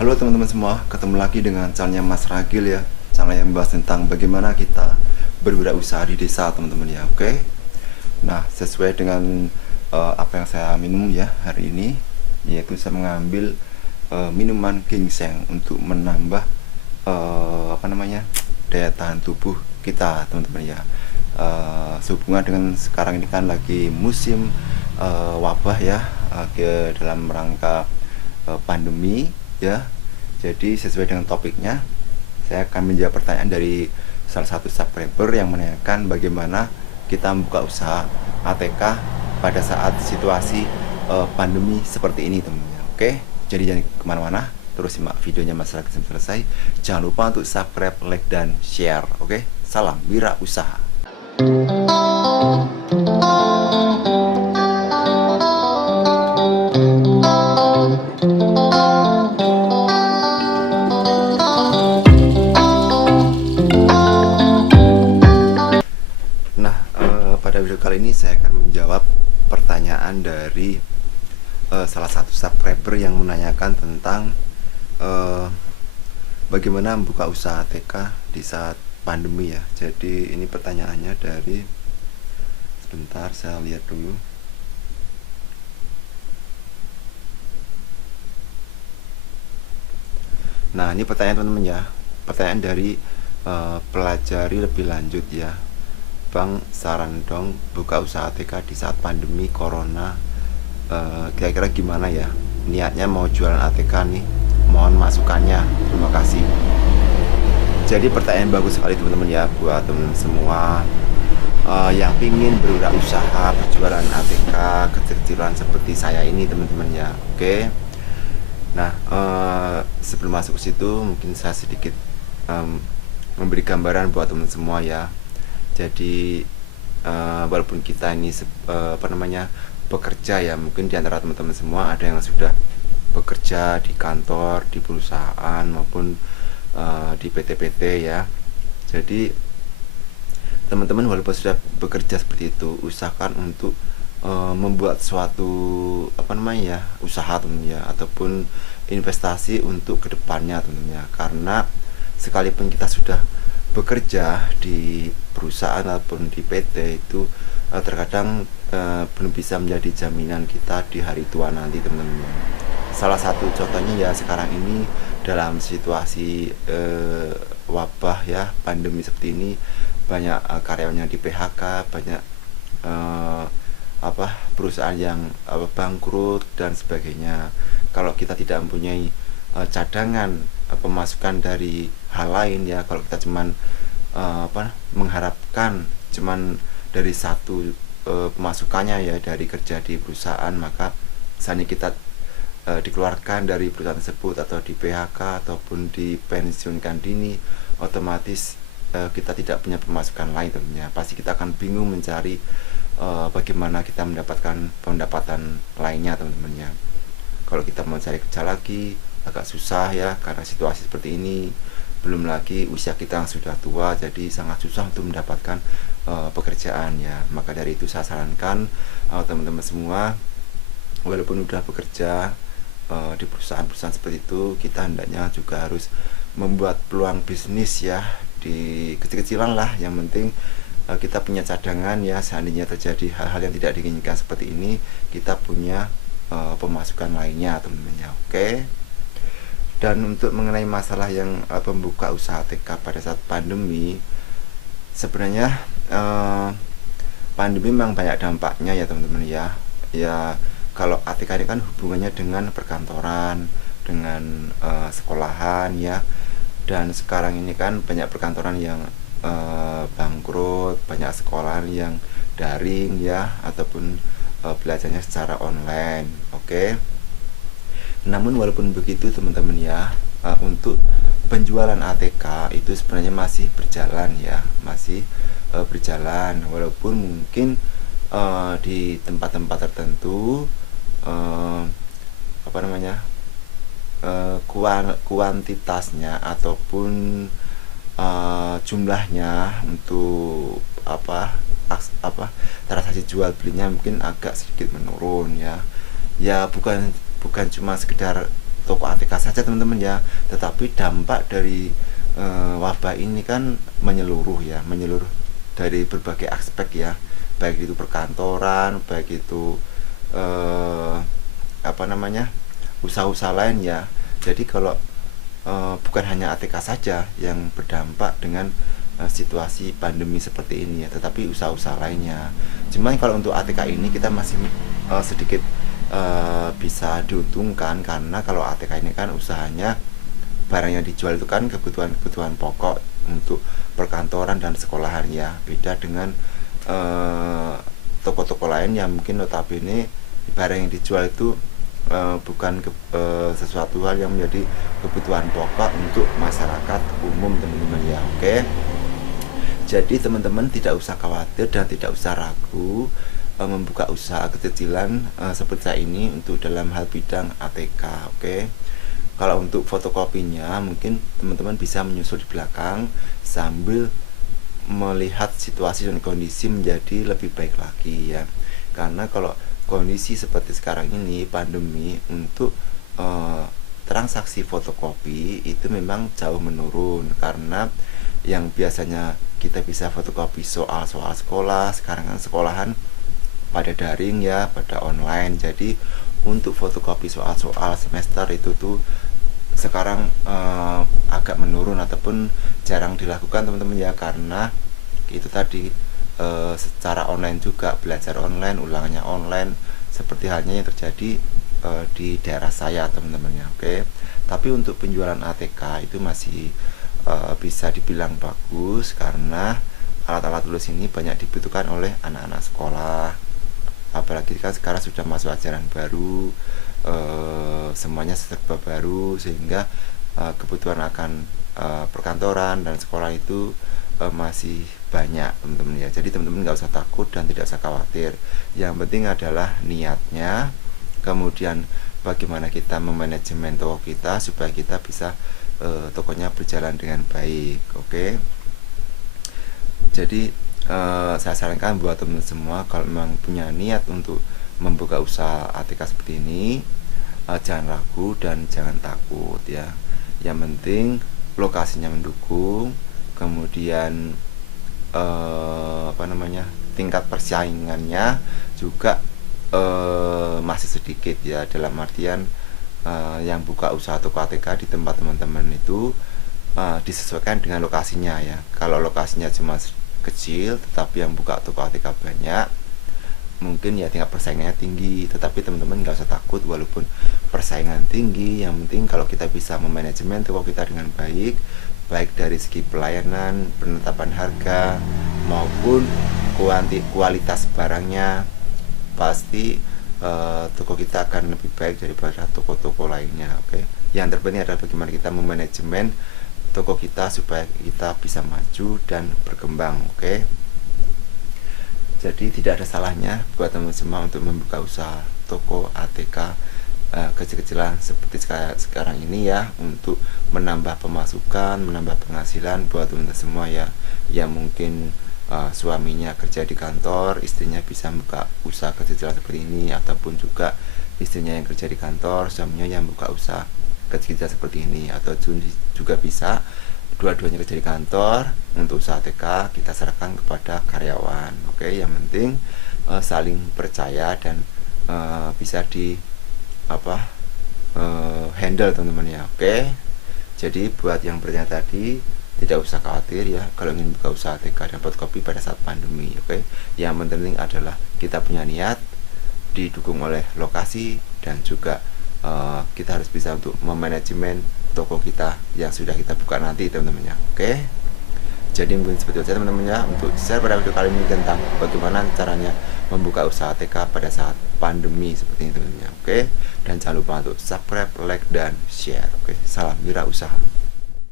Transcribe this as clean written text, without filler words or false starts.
Halo teman-teman semua, ketemu lagi dengan channelnya Mas Ragil ya. Channel yang membahas tentang bagaimana kita berwirausaha di desa teman-teman ya. Oke. Nah, sesuai dengan apa yang saya minum ya hari ini, yaitu saya mengambil minuman ginseng untuk menambah daya tahan tubuh kita teman-teman ya. Sehubungan dengan sekarang ini kan lagi musim wabah ya, ke dalam rangka pandemi ya. Jadi sesuai dengan topiknya, saya akan menjawab pertanyaan dari salah satu subscriber yang menanyakan bagaimana kita membuka usaha ATK pada saat situasi pandemi seperti ini teman-teman. Oke, jadi jangan kemana-mana, terus simak videonya masyarakat sampai selesai. Jangan lupa untuk subscribe, like, dan share. Oke, salam wirausaha. Nah, pada video kali ini saya akan menjawab pertanyaan dari salah satu subscriber yang menanyakan tentang bagaimana membuka usaha TK di saat pandemi ya. Jadi ini pertanyaannya dari, sebentar saya lihat dulu. Nah, ini pertanyaan teman-teman ya. Pertanyaan dari pelajari lebih lanjut ya. Bang, saran dong buka usaha TK di saat pandemi corona, kira-kira gimana ya? Niatnya mau jualan ATK nih, mohon masukannya, terima kasih. Jadi pertanyaan bagus sekali teman-teman ya, buat teman-teman semua yang ingin berwirausaha berjualan ATK kecil-kecilan seperti saya ini teman-teman ya. Oke. Nah, sebelum masuk ke situ mungkin saya sedikit memberi gambaran buat teman semua ya. Jadi walaupun kita ini bekerja ya, mungkin di antara teman-teman semua ada yang sudah bekerja di kantor, di perusahaan maupun di PT-PT ya. Jadi teman-teman walaupun sudah bekerja seperti itu, usahakan untuk membuat suatu usaha teman ya, ataupun investasi untuk kedepannya teman ya. Karena sekalipun kita sudah bekerja di perusahaan ataupun di PT itu, terkadang belum bisa menjadi jaminan kita di hari tua nanti teman-teman. Salah satu contohnya ya sekarang ini dalam situasi wabah ya, pandemi seperti ini, banyak karyawannya di PHK, banyak perusahaan yang bangkrut dan sebagainya. Kalau kita tidak mempunyai cadangan pemasukan dari hal lain ya, kalau kita cuman mengharapkan cuman dari satu pemasukannya ya dari kerja di perusahaan, maka misalnya kita dikeluarkan dari perusahaan tersebut atau di PHK ataupun dipensiunkan dini, otomatis kita tidak punya pemasukan lain tentunya. Pasti kita akan bingung mencari bagaimana kita mendapatkan pendapatan lainnya teman-teman ya. Kalau kita mau cari kerja lagi agak susah ya, karena situasi seperti ini. Belum lagi usia kita yang sudah tua, jadi sangat susah untuk mendapatkan pekerjaan ya. Maka dari itu saya sarankan teman-teman semua, walaupun udah bekerja di perusahaan-perusahaan seperti itu, kita hendaknya juga harus membuat peluang bisnis ya, di kecil-kecilan lah. Yang penting kita punya cadangan ya, seandainya terjadi hal-hal yang tidak diinginkan seperti ini, kita punya pemasukan lainnya teman-teman ya. Oke. Dan untuk mengenai masalah yang pembuka usaha TK pada saat pandemi, sebenarnya pandemi memang banyak dampaknya ya teman-teman ya. Ya, kalau ATK ini kan hubungannya dengan perkantoran, dengan sekolahan ya. Dan sekarang ini kan banyak perkantoran yang bangkrut, banyak sekolahan yang daring ya, ataupun belajarnya secara online. Oke. Namun walaupun begitu teman-teman ya, untuk penjualan ATK itu sebenarnya masih berjalan ya, masih berjalan, walaupun mungkin di tempat-tempat tertentu kuantitasnya ataupun jumlahnya untuk transaksi jual belinya mungkin agak sedikit menurun ya. Ya bukan cuma sekedar toko ATK saja teman-teman ya, tetapi dampak dari wabah ini kan menyeluruh ya, menyeluruh dari berbagai aspek ya, baik itu perkantoran, baik itu apa namanya, usaha-usaha lain ya. Jadi kalau bukan hanya ATK saja yang berdampak dengan situasi pandemi seperti ini ya, tetapi usaha-usaha lainnya. Cuman kalau untuk ATK ini kita masih sedikit bisa diuntungkan, karena kalau ATK ini kan usahanya barang yang dijual itu kan kebutuhan pokok untuk perkantoran dan sekolahan ya. Beda dengan toko-toko lain yang mungkin notabene barang yang dijual itu bukan sesuatu hal yang menjadi kebutuhan pokok untuk masyarakat umum teman-teman ya. Oke, jadi teman-teman tidak usah khawatir dan tidak usah ragu membuka usaha kecil-kecilan seperti saya ini untuk dalam hal bidang ATK. Oke, kalau untuk fotokopinya mungkin teman-teman bisa menyusul di belakang sambil melihat situasi dan kondisi menjadi lebih baik lagi ya. Karena kalau kondisi seperti sekarang ini pandemi, untuk transaksi fotokopi itu memang jauh menurun, karena yang biasanya kita bisa fotokopi soal-soal sekolah, sekarang kan sekolahan pada daring ya, pada online. Jadi untuk fotokopi soal-soal semester itu tuh sekarang agak menurun ataupun jarang dilakukan teman-teman ya, karena itu tadi secara online juga, belajar online, ulangannya online, seperti halnya yang terjadi di daerah saya teman-teman ya. Oke, tapi untuk penjualan ATK itu masih bisa dibilang bagus, karena alat-alat tulis ini banyak dibutuhkan oleh anak-anak sekolah, apalagi kan sekarang sudah masuk ajaran baru, semuanya serba baru, sehingga kebutuhan akan perkantoran dan sekolah itu masih banyak teman-teman ya. Jadi teman-teman nggak usah takut dan tidak usah khawatir, yang penting adalah niatnya, kemudian bagaimana kita memanajemen toko kita supaya kita bisa tokonya berjalan dengan baik. Oke, jadi saya sarankan buat teman-teman semua, kalau memang punya niat untuk membuka usaha ATK seperti ini, jangan ragu dan jangan takut ya. Yang penting lokasinya mendukung, kemudian apa namanya, tingkat persaingannya juga masih sedikit ya, dalam artian yang buka usaha toko ATK di tempat teman-teman itu disesuaikan dengan lokasinya ya. Kalau lokasinya cuma kecil tetapi yang buka toko ATK banyak, mungkin ya tingkat persaingannya tinggi. Tetapi teman-teman nggak usah takut walaupun persaingan tinggi, yang penting kalau kita bisa memanajemen toko kita dengan baik, baik dari segi pelayanan, penetapan harga, maupun kualitas barangnya, pasti toko kita akan lebih baik daripada toko-toko lainnya. Oke, yang terpenting adalah bagaimana kita memanajemen toko kita supaya kita bisa maju dan berkembang. Oke, jadi tidak ada salahnya buat teman-teman semua untuk membuka usaha toko ATK kecil-kecilan seperti sekarang ini ya, untuk menambah pemasukan, menambah penghasilan buat teman-teman semua ya, yang mungkin suaminya kerja di kantor, istrinya bisa buka usaha kecil-kecilan seperti ini, ataupun juga istrinya yang kerja di kantor, suaminya yang buka usaha kecil-kecilan seperti ini, atau juga bisa dua-duanya kerja di kantor. Untuk usaha ATK kita serahkan kepada karyawan. Oke, yang penting saling percaya dan bisa di handle teman-teman ya. Oke, jadi buat yang bertanya tadi, tidak usah khawatir ya kalau ingin buka usaha ATK dan fotokopi pada saat pandemi. Oke, yang penting adalah kita punya niat, didukung oleh lokasi, dan juga kita harus bisa untuk memanajemen toko kita yang sudah kita buka nanti teman-teman ya. Oke, jadi mungkin seperti itu teman-teman ya, untuk share pada video kali ini tentang bagaimana caranya membuka usaha ATK pada saat pandemi seperti ini teman-teman ya. Oke, dan jangan lupa untuk subscribe, like, dan share. Oke, salam wirausaha.